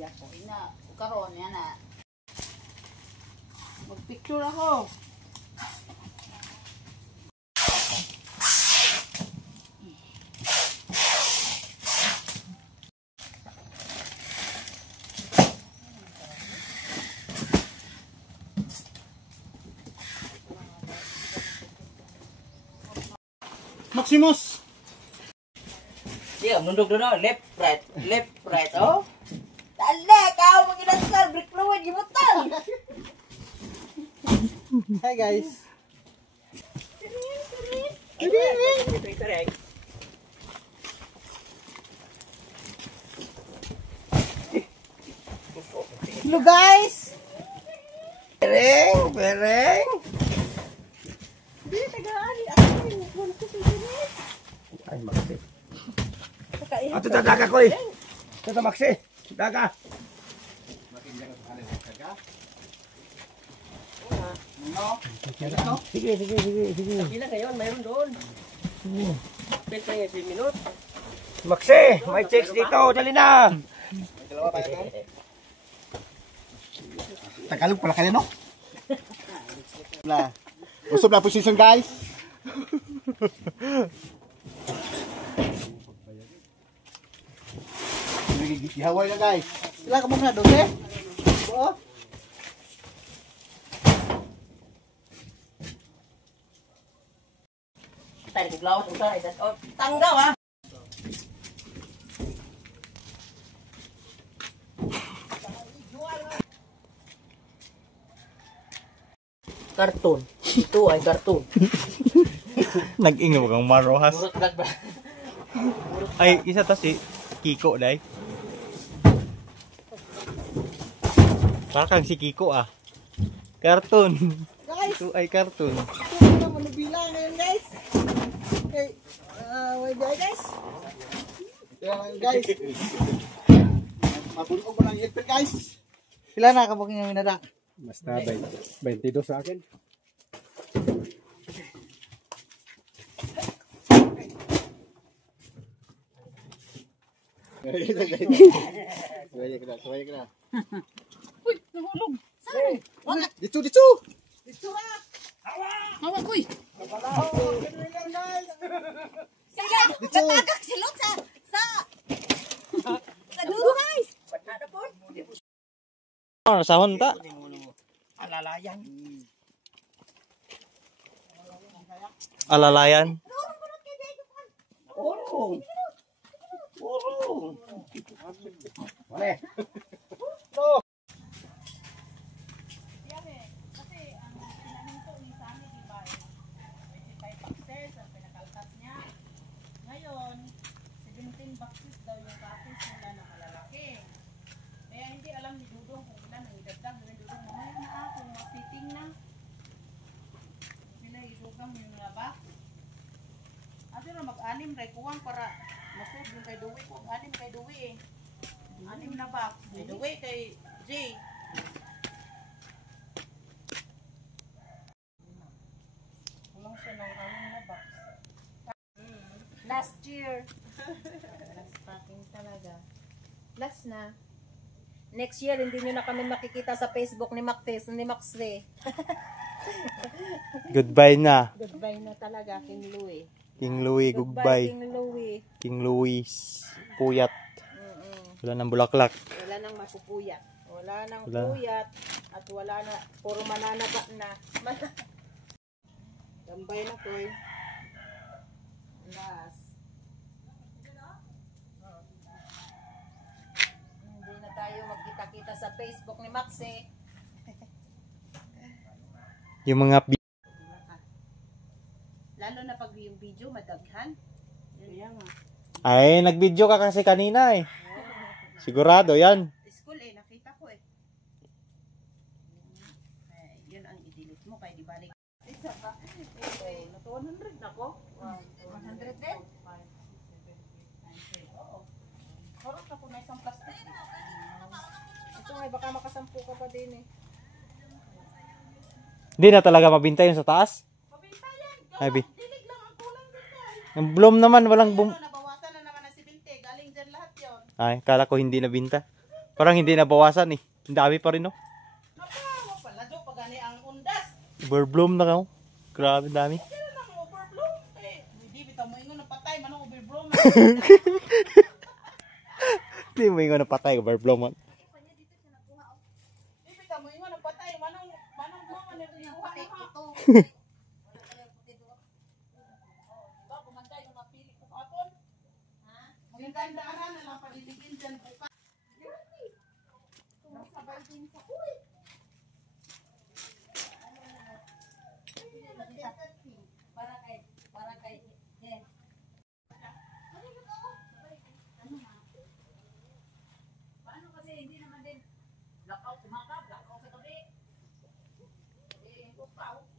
iya ko. Ina, karon yan na. Magpicture ako. Maximus! Siya, mundog doon, left, right, oh. Tala, kau mag-inasal, brick fluid, gimutan. Hi guys! Hello guys! Pereng. Ay, Maxi. Ato ta daga ko eh. Ito Maxi. Daga. Sige. Ilan ngayon? Mayroon doon. Pwede nga 10 minutes. Maxi, may checks dito. Dali na. Tagalog pala kayo, no? Usap na position, guys. Gihaway na, guys. Sila ka muna doon eh. Oo. Tayo naglawas ang tayo. Tanggaw ha. Karton. Ito ay karton. Nag-ingaw kang marohas. Murot ba? Ay, isa to si Kiko, day. Parang si Kiko ah. Cartoon. Guys! Ito ay cartoon. Ito na manubila ngayon guys. Okay. Wait guys. Yan, guys. Mabulong ko ng headpad, guys. Sila na kabuk yung minadak. Basta 22 sa akin. Suwaya ka na. Uy, nahulog. Saan? Wangat. Dito! Dito na. Hawak ko eh. Sila, natagak silot sa dulo guys. Oh, sahon ta. Alalayan. Alalayan. Urong. Wale. Boxes daw yung kapis nila na malalaki. Kaya hindi alam ni Dudong kung ilan ang idagdag. Ni Dudong, mamaya na ako, mapiting na. Sila idugang yung mga box. At yun, mag-anim kay kuwang para masod yung kay Dewey. Kung anim kay Dewey eh. Anim na box. Kay Dewey, kay Jay. Kulang siya ng anim na box. Last year. Last packing talaga. Last na. Next year, hindi nyo na kami makikita sa Facebook ni Maxley. Goodbye na. Goodbye na talaga, King Louie. King Louie, goodbye. King Louie. King Louis. Puyat. Wala nang bulaklak. Wala nang mapupuyat. Wala nang puyat. At wala na, puro mananaba na. Gambay na ko eh. Last. Hindi na tayo magkita-kita sa Facebook ni Maxie. Yung mga Lalo na pag yung video madaghan. Yan nga. ay, nag-video ka kasi kanina eh. Sigurado yan. School eh, nakita ko eh. Yun ang i-delete mo kaya di balik. Isa pa. Okay, na 100 na ko. 100 din? Oo. Harap na po na isang plastic. Ito nga, baka makasampu ka pa din eh. Hindi na talaga mabinta yun sa taas? Mabinta yan. Ay, Dilig lang ang kulang dito eh. ang bloom naman, walang boom. Nabawasan na naman ang 70. Galing dyan lahat yun. Ay, kala ko hindi nabinta. Parang hindi nabawasan eh. Ang dami pa rin, no? Napawa pala, Jo, pag gani ang undas. Overbloom na ka, oh. Grabe, dami. Kaya lang overblow. Eh, hindi, bitaw mo ingon na patay, manong overblow. Hindi mo yung napatay, overbloom man. Hindi, bitaw mo ingon na patay, manong mo, manong yung buha na ha. Ba, kumantay, yung mapili ko kapon. Maging tandaanan na lang paliligin dyan buka. Sabay din sa uy. Para kay, yes. Paano kasi hindi naman din blackout, blackout sa gabi. Eh, bukaw.